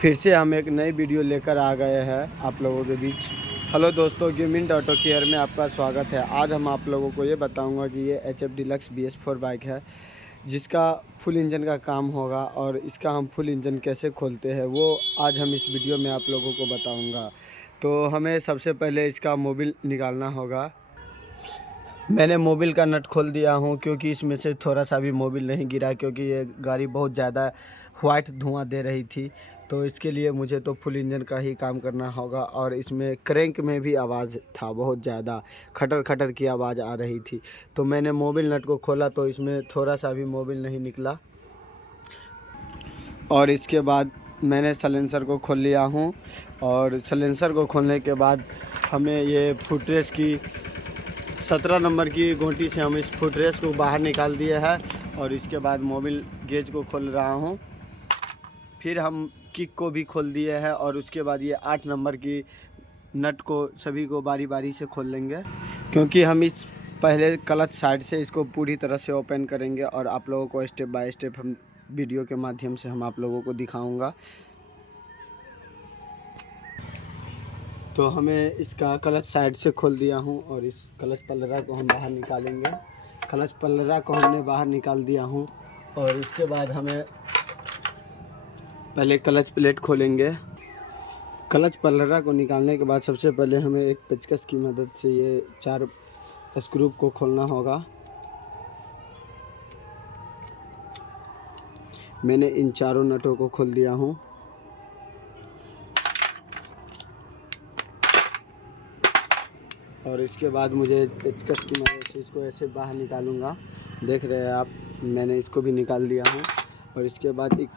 फिर से हम एक नई वीडियो लेकर आ गए हैं आप लोगों के बीच। हेलो दोस्तों, गेमिंग ऑटो केयर में आपका स्वागत है। आज हम आप लोगों को ये बताऊंगा कि ये HF डीलक्स BS4 बाइक है जिसका फुल इंजन का काम होगा और इसका हम फुल इंजन कैसे खोलते हैं वो आज हम इस वीडियो में आप लोगों को बताऊँगा। तो हमें सबसे पहले इसका मोबिल निकालना होगा। मैंने मोबिल का नट खोल दिया हूँ क्योंकि इसमें से थोड़ा सा भी मोबिल नहीं गिरा, क्योंकि ये गाड़ी बहुत ज़्यादा वाइट धुआं दे रही थी। तो इसके लिए मुझे तो फुल इंजन का ही काम करना होगा। और इसमें क्रैंक में भी आवाज़ था, बहुत ज़्यादा खटर खटर की आवाज़ आ रही थी। तो मैंने मोबिल नट को खोला तो इसमें थोड़ा सा भी मोबिल नहीं निकला। और इसके बाद मैंने सलेंसर को खोल लिया हूँ। और सलेंसर को खोलने के बाद हमें ये फुटरेस की 17 नंबर की गोटी से हम इस फुटरेस को बाहर निकाल दिए हैं। और इसके बाद मोबिल गेज को खोल रहा हूँ। फिर हम किक को भी खोल दिए हैं और उसके बाद ये 8 नंबर की नट को सभी को बारी बारी से खोल लेंगे, क्योंकि हम इस पहले क्लच साइड से इसको पूरी तरह से ओपन करेंगे और आप लोगों को स्टेप बाय स्टेप हम वीडियो के माध्यम से हम आप लोगों को दिखाऊंगा। तो हमें इसका क्लच साइड से खोल दिया हूं और इस क्लच पल्लरा को हम बाहर निकालेंगे। क्लच पल्लरा को हमने बाहर निकाल दिया हूं और इसके बाद हमें पहले क्लच प्लेट खोलेंगे। क्लच पल्लरा को निकालने के बाद सबसे पहले हमें एक पेचकस की मदद से ये 4 स्क्रू को खोलना होगा। मैंने इन चारों नटों को खोल दिया हूं। और इसके बाद मुझे पेचकस की मदद से इसको ऐसे बाहर निकालूंगा। देख रहे हैं आप, मैंने इसको भी निकाल दिया हूं। और इसके बाद एक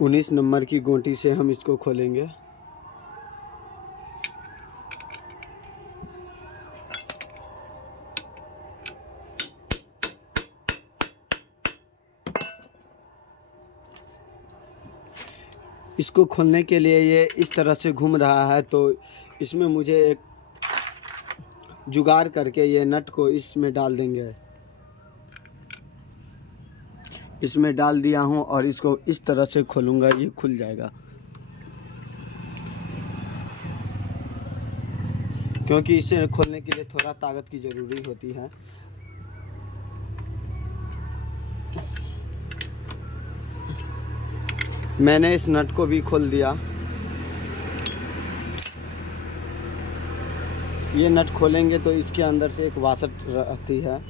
19 नंबर की गोटी से हम इसको खोलेंगे। इसको खोलने के लिए ये इस तरह से घूम रहा है, तो इसमें मुझे एक जुगाड़ करके ये नट को इसमें डाल देंगे। इसमें डाल दिया हूँ और इसको इस तरह से खोलूँगा, ये खुल जाएगा। क्योंकि इसे खोलने के लिए थोड़ा ताकत की ज़रूरी होती है। मैंने इस नट को भी खोल दिया। ये नट खोलेंगे तो इसके अंदर से एक वाशर रहती है,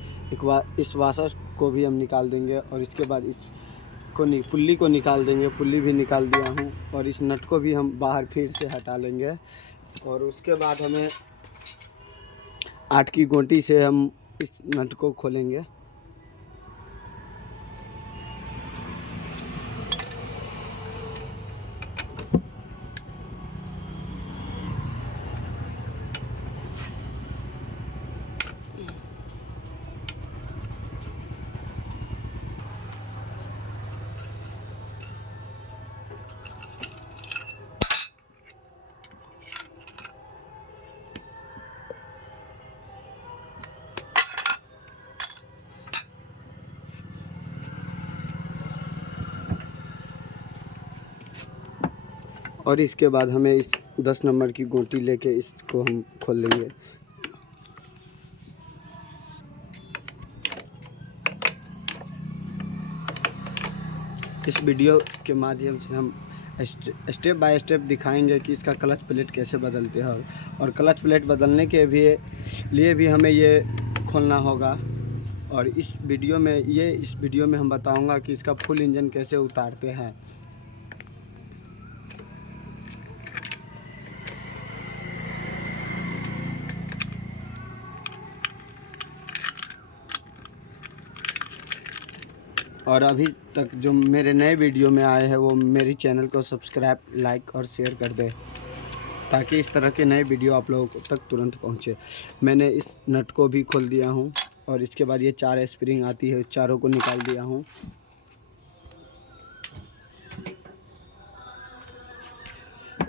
इस वाशर को भी हम निकाल देंगे। और इसके बाद पुल्ली को निकाल देंगे। पुल्ली भी निकाल दिया हूँ और इस नट को भी हम बाहर फिर से हटा लेंगे। और उसके बाद हमें 8 की गोटी से हम इस नट को खोलेंगे। और इसके बाद हमें इस 10 नंबर की गोटी लेके इसको हम खोल लेंगे। इस वीडियो के माध्यम से हम स्टेप बाय स्टेप दिखाएंगे कि इसका क्लच प्लेट कैसे बदलते हैं। और क्लच प्लेट बदलने के लिए भी हमें ये खोलना होगा। और इस वीडियो में हम बताऊंगा कि इसका फुल इंजन कैसे उतारते हैं। और अभी तक जो मेरे नए वीडियो में आए हैं वो मेरी चैनल को सब्सक्राइब, लाइक और शेयर कर दें, ताकि इस तरह के नए वीडियो आप लोगों तक तुरंत पहुंचे। मैंने इस नट को भी खोल दिया हूं और इसके बाद ये 4 स्प्रिंग आती है, चारों को निकाल दिया हूं।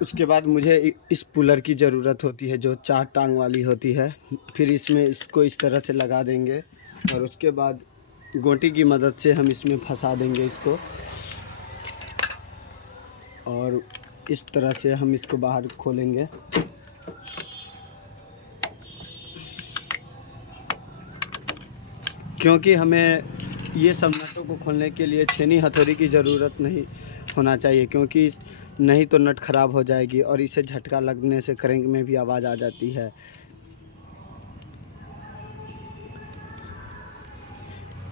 उसके बाद मुझे इस पुलर की ज़रूरत होती है जो 4 टांग वाली होती है। फिर इसमें इसको इस तरह से लगा देंगे और उसके बाद गोटी की मदद से हम इसमें फंसा देंगे इसको, और इस तरह से हम इसको बाहर खोलेंगे। क्योंकि हमें ये सब नटों को खोलने के लिए छेनी हथौड़ी की ज़रूरत नहीं होना चाहिए, क्योंकि नहीं तो नट ख़राब हो जाएगी और इसे झटका लगने से क्रैंक में भी आवाज़ आ जाती है।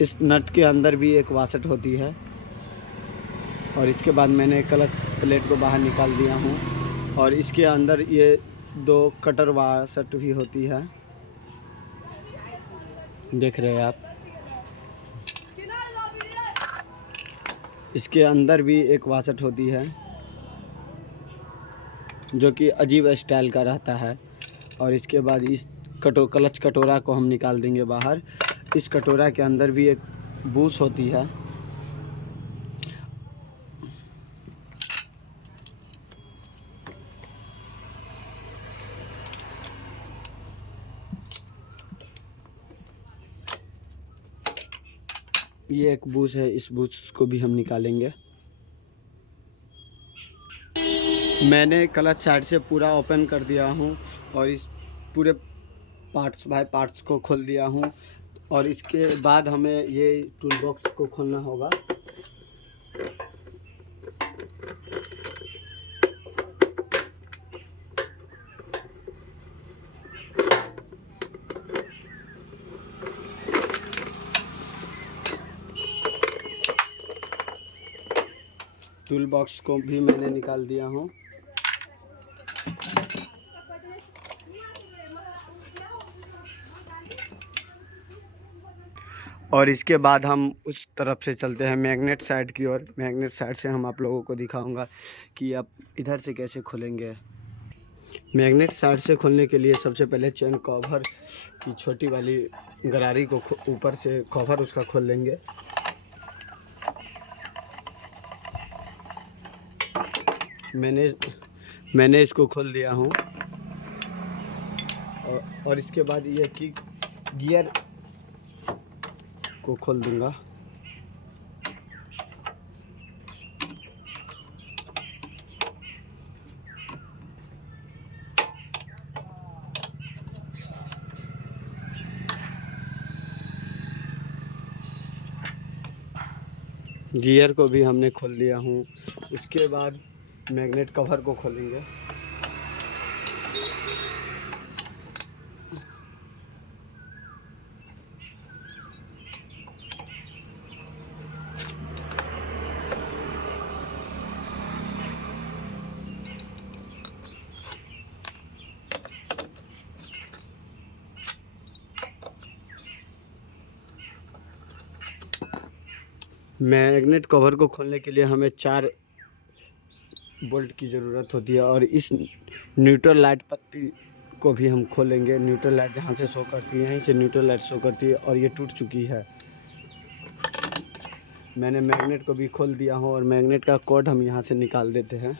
इस नट के अंदर भी एक वासट होती है, और इसके बाद मैंने क्लच प्लेट को बाहर निकाल दिया हूँ, और इसके अंदर ये 2 कटर वासट भी होती है, देख रहे हैं आप। इसके अंदर भी एक वासट होती है जो कि अजीब स्टाइल का रहता है। और इसके बाद इस क्लच कटोरा को हम निकाल देंगे बाहर। इस कटोरा के अंदर भी एक बूस होती है। ये एक बूस है, इस बूस को भी हम निकालेंगे। मैंने क्लच साइड से पूरा ओपन कर दिया हूँ और इस पूरे पार्ट्स बाय पार्ट्स को खोल दिया हूँ, और इसके बाद हमें ये टूल बॉक्स को खोलना होगा। टूल बॉक्स को भी मैंने निकाल दिया हूँ। और इसके बाद हम उस तरफ से चलते हैं मैग्नेट साइड की ओर। मैग्नेट साइड से हम आप लोगों को दिखाऊंगा कि आप इधर से कैसे खोलेंगे। मैग्नेट साइड से खोलने के लिए सबसे पहले चेन कवर की छोटी वाली गरारी को ऊपर से कवर उसका खोल लेंगे। मैंने इसको खोल दिया हूँ, और इसके बाद ये कि गियर को खोल दूंगा। गियर को भी हमने खोल दिया हूँ। उसके बाद मैग्नेट कवर को खोलेंगे। मैग्नेट कवर को खोलने के लिए हमें 4 बोल्ट की ज़रूरत होती है, और इस न्यूट्रल लाइट पट्टी को भी हम खोलेंगे। न्यूट्रल लाइट जहाँ से शो करती है यहीं से न्यूट्रल लाइट शो करती है, और ये टूट चुकी है। मैंने मैग्नेट को भी खोल दिया हूँ, और मैग्नेट का कॉर्ड हम यहाँ से निकाल देते हैं।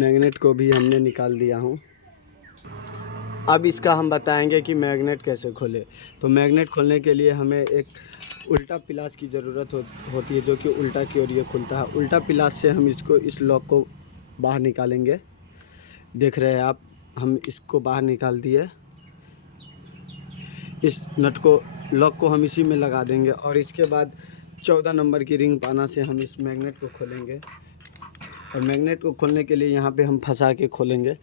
मैग्नेट को भी हमने निकाल दिया हूँ। अब इसका हम बताएंगे कि मैग्नेट कैसे खोले। तो मैग्नेट खोलने के लिए हमें एक उल्टा पिलास की ज़रूरत होती है, जो कि उल्टा की ओर ये खुलता है। उल्टा पिलास से हम इसको इस लॉक को बाहर निकालेंगे। देख रहे हैं आप, हम इसको बाहर निकाल दिए। इस नट को लॉक को हम इसी में लगा देंगे, और इसके बाद 14 नंबर की रिंग पाना से हम इस मैग्नेट को खोलेंगे। और मैग्नेट को खोलने के लिए यहाँ पे हम फंसा के खोलेंगे।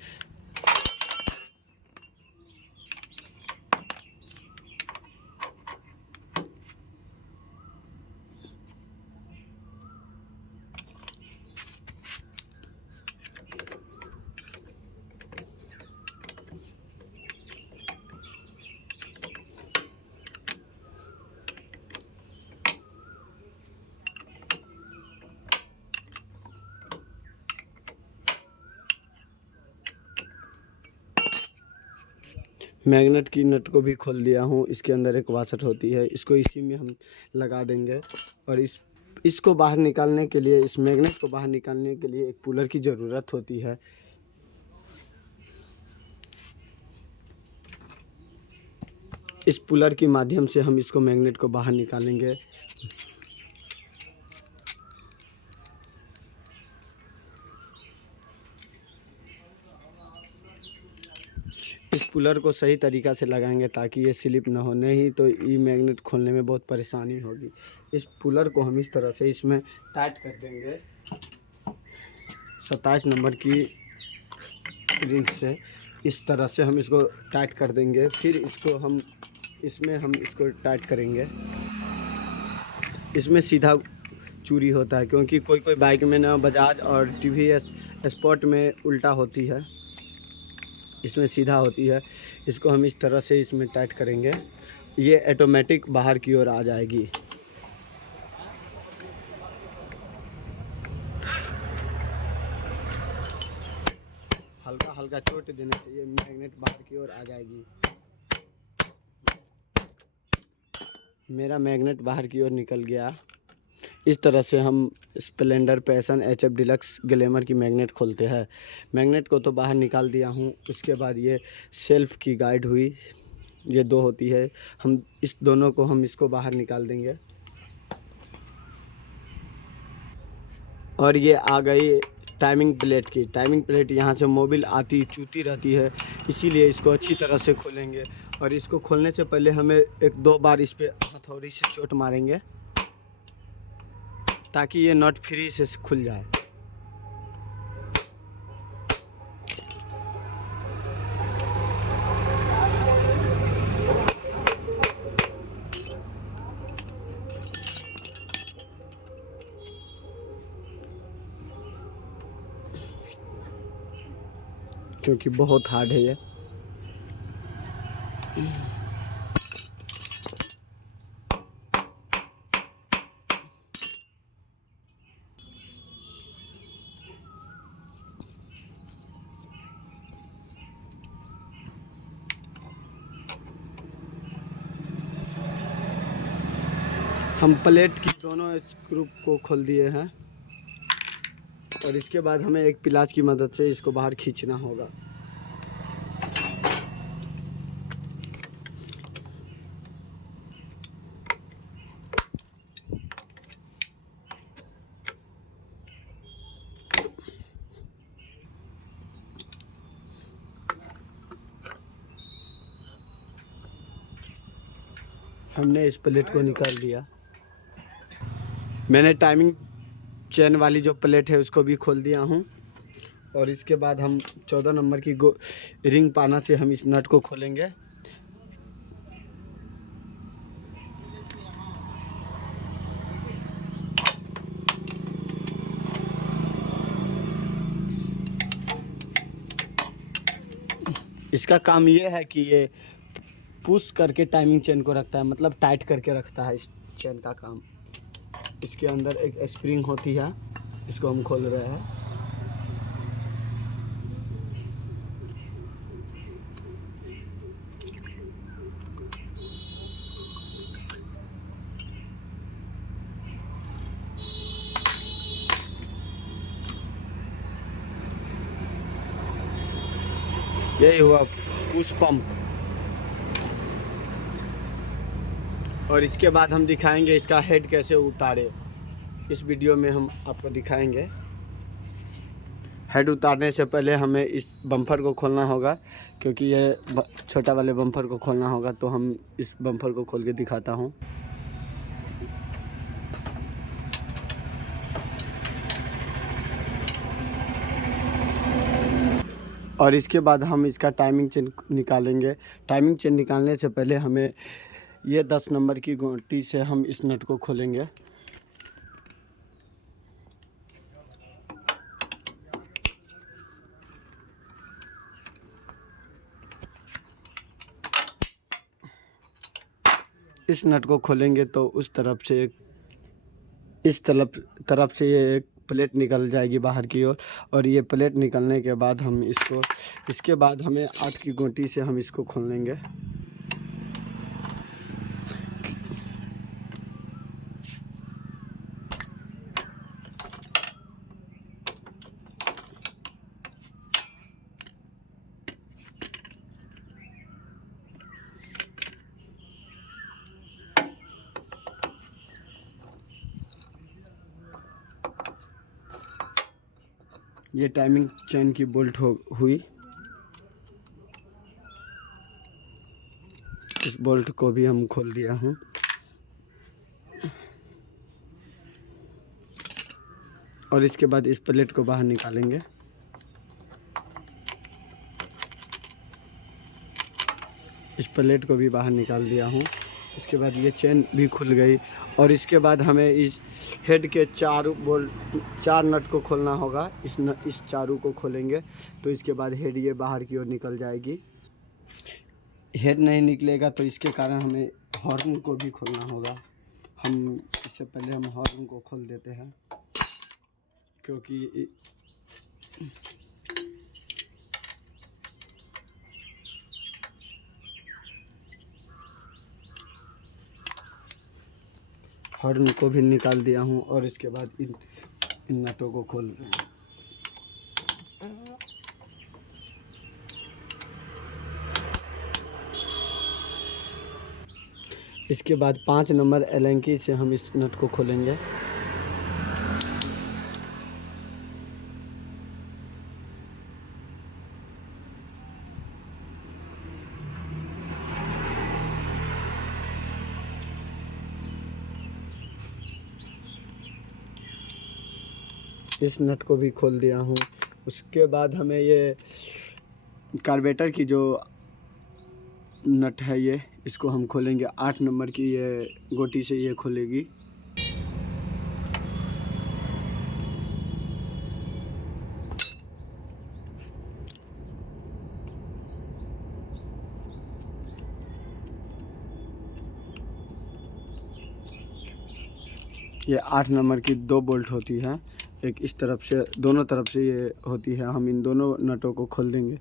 मैग्नेट की नट को भी खोल दिया हूँ। इसके अंदर एक वासट होती है, इसको इसी में हम लगा देंगे, और इस इसको बाहर निकालने के लिए, इस मैग्नेट को बाहर निकालने के लिए एक पुलर की ज़रूरत होती है। इस पुलर के माध्यम से हम इसको मैग्नेट को बाहर निकालेंगे। इस पुलर को सही तरीक़ा से लगाएंगे ताकि ये स्लिप ना हो, नहीं तो ये मैग्नेट खोलने में बहुत परेशानी होगी। इस पुलर को हम इस तरह से इसमें टाइट कर देंगे 27 नंबर की रिंच से। इस तरह से हम इसको टाइट कर देंगे। फिर इसको हम इसको टाइट करेंगे। इसमें सीधा चूड़ी होता है, क्योंकि कोई बाइक में ना बजाज और टीवीएस स्पोर्ट में उल्टा होती है, इसमें सीधा होती है। इसको हम इस तरह से इसमें टाइट करेंगे, ये ऑटोमेटिक बाहर की ओर आ जाएगी। हल्का हल्का चोट देने से ये मैग्नेट बाहर की ओर आ जाएगी। मेरा मैग्नेट बाहर की ओर निकल गया। इस तरह से हम Splendor, passion, HF deluxe, glamour की मैग्नेट खोलते हैं। मैग्नेट को तो बाहर निकाल दिया हूँ। उसके बाद ये सेल्फ की गाइड हुई, ये दो होती है, हम इस दोनों को हम इसको बाहर निकाल देंगे। और ये आ गई टाइमिंग प्लेट की। टाइमिंग प्लेट यहाँ से मोबिल आती चूती रहती है, इसीलिए इसको अच्छी तरह से खोलेंगे। और इसको खोलने से पहले हमें 1-2 बार इस पर हथौड़ी से चोट मारेंगे ताकि ये नट फ्री से खुल जाए। क्योंकि बहुत हार्ड है ये। हम प्लेट की दोनों स्क्रू को खोल दिए हैं और इसके बाद हमें एक पिलास की मदद से इसको बाहर खींचना होगा। हमने इस प्लेट को निकाल दिया। मैंने टाइमिंग चेन वाली जो प्लेट है उसको भी खोल दिया हूँ। और इसके बाद हम 14 नंबर की रिंग पाना से हम इस नट को खोलेंगे। इसका काम ये है कि ये पुश करके टाइमिंग चेन को रखता है, मतलब टाइट करके रखता है इस चेन का काम। इसके अंदर एक स्प्रिंग होती है, इसको हम खोल रहे हैं। यही हुआ पुश पंप। और इसके बाद हम दिखाएंगे इसका हेड कैसे उतारे। इस वीडियो में हम आपको दिखाएंगे। हेड उतारने से पहले हमें इस बम्पर को खोलना होगा, क्योंकि ये छोटा वाले बम्पर को खोलना होगा। तो हम इस बम्पर को खोल के दिखाता हूँ। और इसके बाद हम इसका टाइमिंग चेन निकालेंगे। टाइमिंग चेन निकालने से पहले हमें ये 10 नंबर की गोटी से हम इस नट को खोलेंगे। इस नट को खोलेंगे तो उस तरफ से इस तरफ से ये एक प्लेट निकल जाएगी बाहर की ओर। और ये प्लेट निकलने के बाद हम इसके बाद हमें 8 की गोटी से हम इसको खोल लेंगे। ये टाइमिंग चेन की बोल्ट हुई। इस बोल्ट को भी हम खोल दिया हूँ। और इसके बाद इस प्लेट को बाहर निकालेंगे। इस प्लेट को भी बाहर निकाल दिया हूँ। इसके बाद ये चेन भी खुल गई। और इसके बाद हमें इस हेड के चार नट को खोलना होगा। इस चारों को खोलेंगे तो इसके बाद हेड ये बाहर की ओर निकल जाएगी। हेड नहीं निकलेगा तो इसके कारण हमें हॉर्न को भी खोलना होगा। हम इससे पहले हम हॉर्न को खोल देते हैं, क्योंकि हॉर्न को भी निकाल दिया हूँ। और इसके बाद इन नटों को खोल रहे हैं। इसके बाद 5 नंबर एलेंकी से हम इस नट को खोलेंगे। इस नट को भी खोल दिया हूँ। उसके बाद हमें ये कार्बेटर की जो नट है ये इसको हम खोलेंगे। 8 नंबर की ये गोटी से ये खोलेगी। ये 8 नंबर की 2 बोल्ट होती है, एक इस तरफ से, दोनों तरफ से ये होती है। हम इन दोनों नटों को खोल देंगे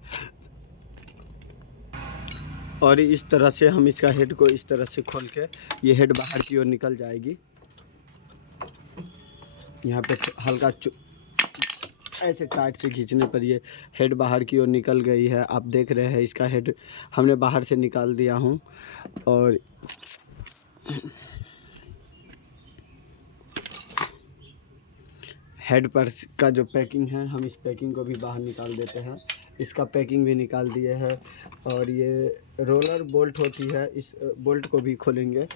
और इस तरह से हम इसका हेड को इस तरह से खोल के ये हेड बाहर की ओर निकल जाएगी। यहाँ पे हल्का ऐसे टाइट से खींचने पर ये हेड बाहर की ओर निकल गई है। आप देख रहे हैं इसका हेड हमने बाहर से निकाल दिया हूँ। और हेड पर का जो पैकिंग है हम इस पैकिंग को भी बाहर निकाल देते हैं। इसका पैकिंग भी निकाल दिए हैं। और ये रोलर बोल्ट होती है, इस बोल्ट को भी खोलेंगे।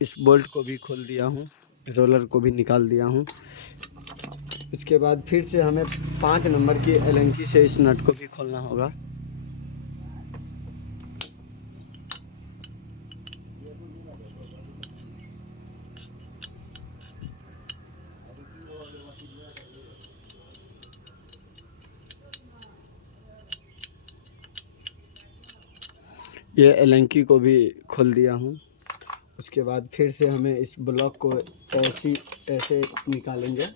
इस बोल्ट को भी खोल दिया हूँ, रोलर को भी निकाल दिया हूँ। इसके बाद फिर से हमें 5 नंबर की एलेंकी से इस नट को भी खोलना होगा। ये एलेंकी को भी खोल दिया हूँ। उसके बाद फिर से हमें इस ब्लॉक को ऐसे निकालेंगे।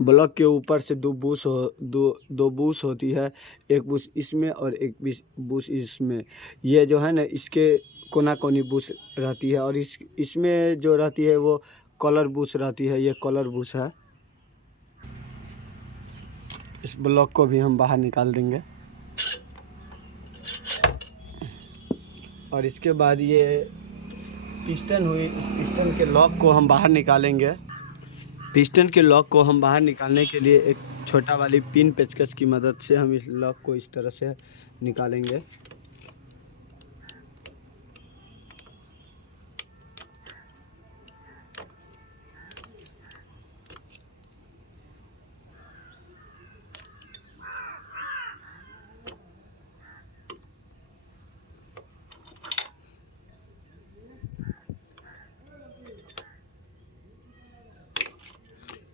ब्लॉक के ऊपर से दो बूश होती है, एक बूश इसमें और एक बूश इसमें। ये जो है ना, इसके कोना कोनी बूश रहती है और इसमें जो रहती है वो कॉलर बूश रहती है। ये कॉलर बूश है। इस ब्लॉक को भी हम बाहर निकाल देंगे। और इसके बाद ये पिस्टन हुई, इस पिस्टन के लॉक को हम बाहर निकालेंगे। पिस्टन के लॉक को हम बाहर निकालने के लिए एक छोटा वाली पिन पेचकस की मदद से हम इस लॉक को इस तरह से निकालेंगे।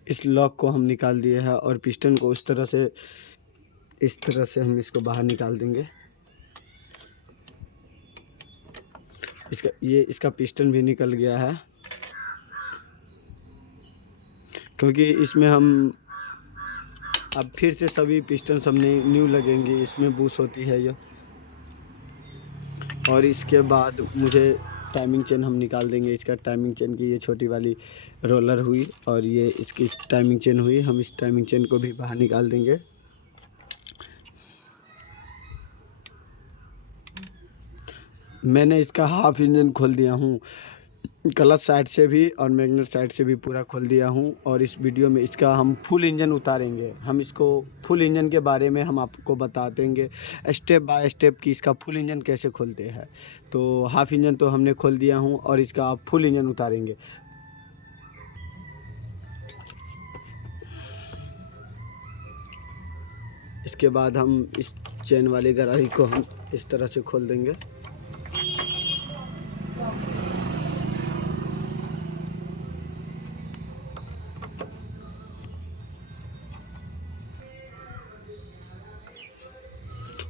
इस लॉक को हम निकाल दिए हैं और पिस्टन को इस तरह से हम इसको बाहर निकाल देंगे। इसका पिस्टन भी निकल गया है, क्योंकि इसमें हम अब फिर से सभी पिस्टन सब न्यू लगेंगे। इसमें बूश होती है ये। और इसके बाद मुझे टाइमिंग चेन हम निकाल देंगे। इसका टाइमिंग चेन की ये छोटी वाली रोलर हुई और ये इसकी टाइमिंग चेन हुई। हम इस टाइमिंग चेन को भी बाहर निकाल देंगे। मैंने इसका हाफ इंजन खोल दिया हूँ, क्लच साइड से भी और मैग्नेट साइड से भी पूरा खोल दिया हूँ। और इस वीडियो में इसका हम फुल इंजन उतारेंगे। हम इसको फुल इंजन के बारे में हम आपको बता देंगे स्टेप बाय स्टेप कि इसका फुल इंजन कैसे खोलते हैं। तो हाफ इंजन तो हमने खोल दिया हूँ और इसका आप फुल इंजन उतारेंगे। इसके बाद हम इस चेन वाली गराही को हम इस तरह से खोल देंगे।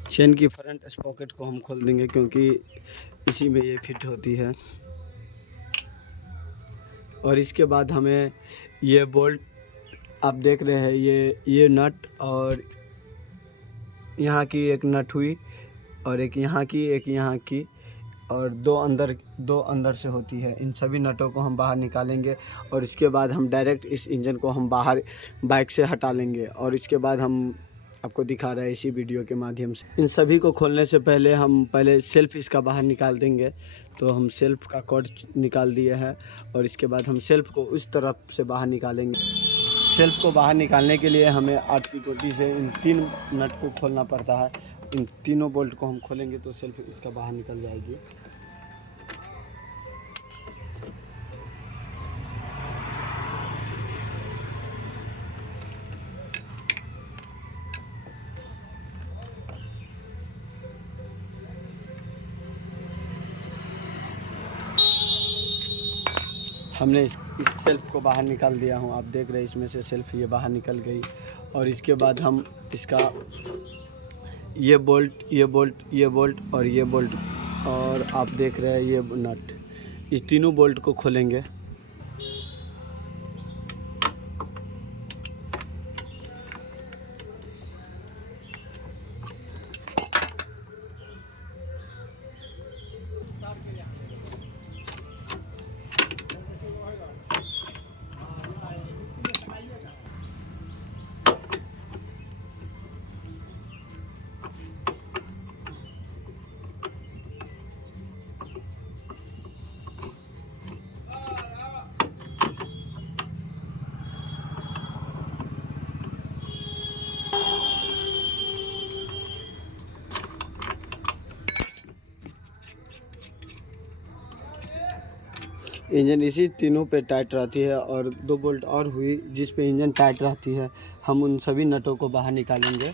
चेन की फ्रंट स्पॉकेट को हम खोल देंगे क्योंकि इसी में ये फिट होती है। और इसके बाद हमें ये बोल्ट आप देख रहे हैं, ये नट और यहाँ की एक नट हुई और एक यहाँ की और दो अंदर से होती है। इन सभी नटों को हम बाहर निकालेंगे और इसके बाद हम डायरेक्ट इस इंजन को हम बाहर बाइक से हटा लेंगे। और इसके बाद हम आपको दिखा रहे हैं इसी वीडियो के माध्यम से। इन सभी को खोलने से पहले हम सेल्फ इसका बाहर निकाल देंगे। तो हम सेल्फ का कॉर्ड निकाल दिए हैं और इसके बाद हम सेल्फ को उस तरफ से बाहर निकालेंगे। सेल्फ को बाहर निकालने के लिए हमें 8 की गोटी से इन 3 नट को खोलना पड़ता है। इन तीनों बोल्ट को हम खोलेंगे तो सेल्फ इसका बाहर निकल जाएगी। हमने इस सेल्फ को बाहर निकाल दिया हूँ। आप देख रहे हैं इसमें से सेल्फ ये बाहर निकल गई। और इसके बाद हम इसका ये बोल्ट और ये बोल्ट और आप देख रहे हैं ये नट, इस तीनों बोल्ट को खोलेंगे। इंजन इसी तीनों पे टाइट रहती है और 2 बोल्ट और हुई जिस पे इंजन टाइट रहती है। हम उन सभी नटों को बाहर निकालेंगे।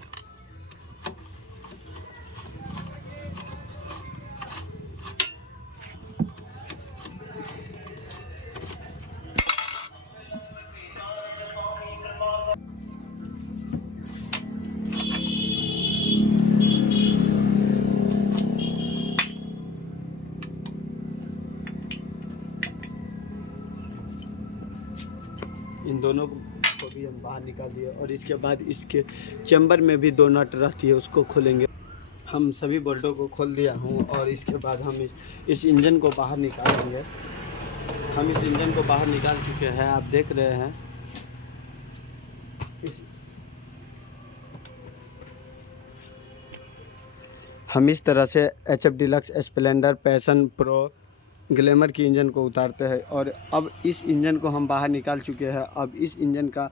इन दोनों को भी हम बाहर निकाल दिए और इसके बाद इसके चैम्बर में भी 2 नट रहती है, उसको खोलेंगे। हम सभी बोल्टों को खोल दिया हूँ और इसके बाद हम इस इंजन को बाहर निकालेंगे। हम इस इंजन को बाहर निकाल चुके हैं, आप देख रहे हैं। हम इस तरह से HF deluxe, Splendor, passion pro, glamour की इंजन को उतारते हैं। और अब इस इंजन को हम बाहर निकाल चुके हैं। अब इस इंजन का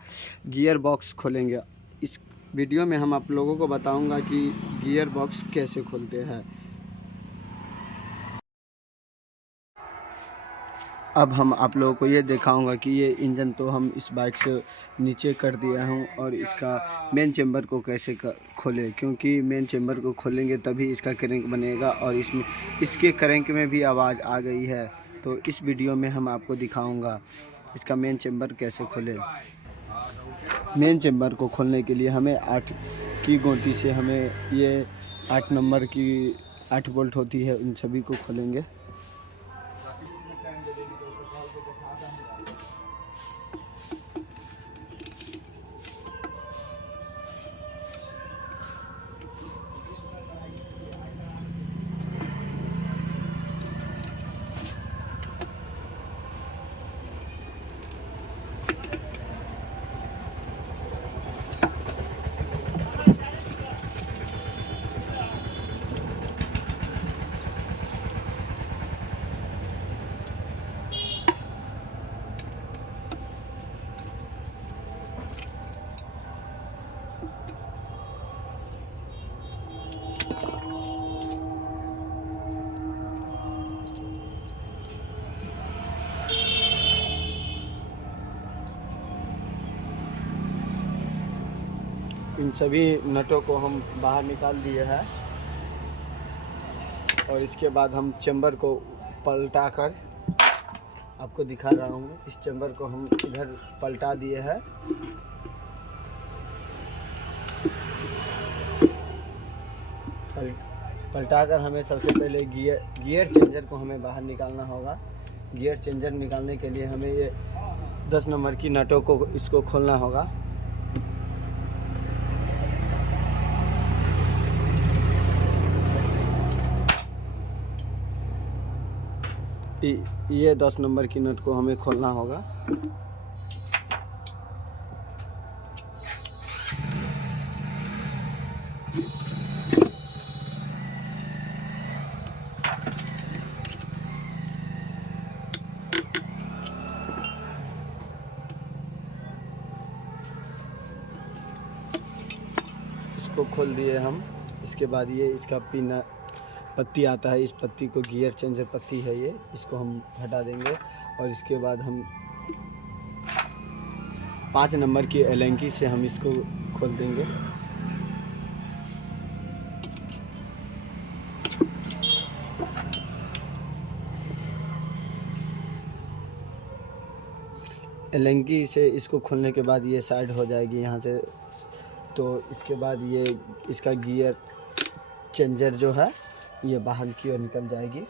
गियर बॉक्स खोलेंगे। इस वीडियो में हम आप लोगों को बताऊंगा कि गियर बॉक्स कैसे खोलते हैं। अब हम आप लोगों को ये दिखाऊंगा कि ये इंजन तो हम इस बाइक से नीचे कर दिया हूँ और इसका मेन चेम्बर को कैसे खोले, क्योंकि मेन चेम्बर को खोलेंगे तभी इसका क्रैंक बनेगा। और इसमें इसके क्रैंक में भी आवाज़ आ गई है, तो इस वीडियो में हम आपको दिखाऊंगा इसका मेन चेम्बर कैसे खोले। मेन चेम्बर को खोलने के लिए हमें 8 की गोटी से हमें ये 8 नंबर की 8 बोल्ट होती है, उन सभी को खोलेंगे। इन सभी नटों को हम बाहर निकाल दिए हैं और इसके बाद हम चेम्बर को पलटा कर आपको दिखा रहा हूँ। इस चेम्बर को हम इधर पलटा दिए हैं। पलटा कर हमें सबसे पहले गियर चेंजर को हमें बाहर निकालना होगा। गियर चेंजर निकालने के लिए हमें ये 10 नंबर की नटों को इसको खोलना होगा। ये 10 नंबर की नट को हमें खोलना होगा। इसको खोल दिए हम। इसके बाद ये इसका पिन पत्ती आता है, इस पत्ती को गियर चेंजर पत्ती है ये, इसको हम हटा देंगे और इसके बाद हम 5 नंबर की एलेंकी से हम इसको खोल देंगे। एलेंकी से इसको खोलने के बाद ये साइड हो जाएगी यहाँ से। तो इसके बाद ये इसका गियर चेंजर जो है ये बाहर की ओर निकल जाएगी।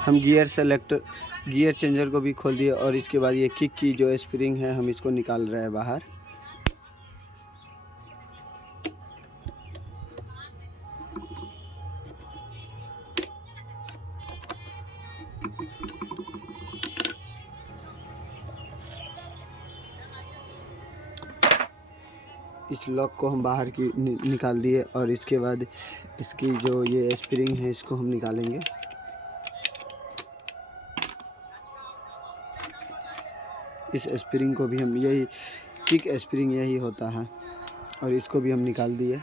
हम गियर चेंजर को भी खोल दिए और इसके बाद ये किक की जो स्प्रिंग है हम इसको निकाल रहे हैं बाहर। इस लॉक को हम बाहर की निकाल दिए और इसके बाद इसकी जो ये स्प्रिंग है इसको हम निकालेंगे। इस स्प्रिंग को भी हम यही किक स्प्रिंग यही होता है और इसको भी हम निकाल दिए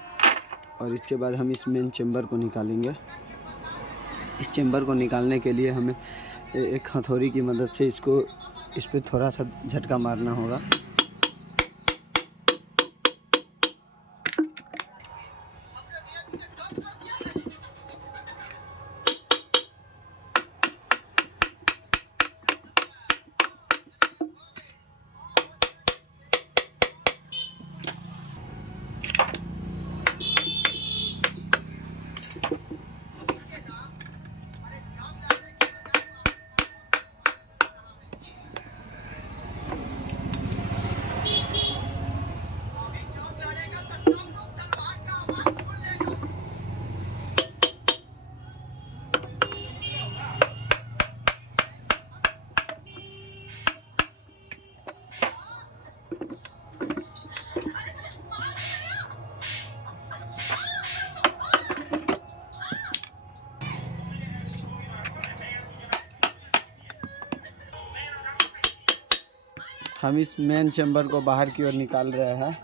और इसके बाद हम इस मेन चेम्बर को निकालेंगे। इस चेम्बर को निकालने के लिए हमें एक हथौड़ी की मदद से इसको इस पर थोड़ा सा झटका मारना होगा। हम इस मेन चेम्बर को बाहर की ओर निकाल रहे हैं।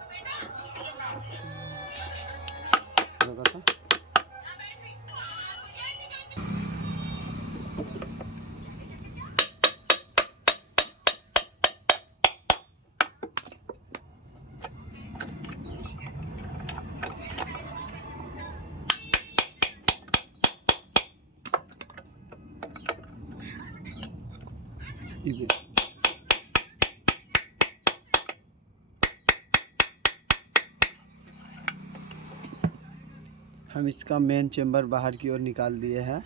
हम इसका मेन चेम्बर बाहर की ओर निकाल दिए हैं।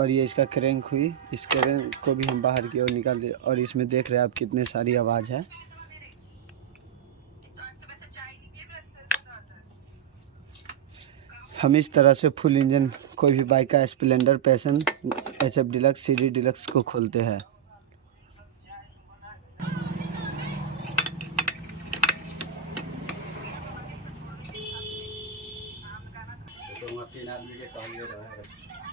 और ये इसका क्रैंक हुई, इस क्रैंक को भी हम बाहर की ओर निकाल दिए और इसमें देख रहे हैं आप कितने सारी आवाज़ है। हम इस तरह से फुल इंजन कोई भी बाइक का Splendor, passion, HF deluxe, CD deluxe को खोलते हैं। तो 3 आदमी के काम ले रहा है।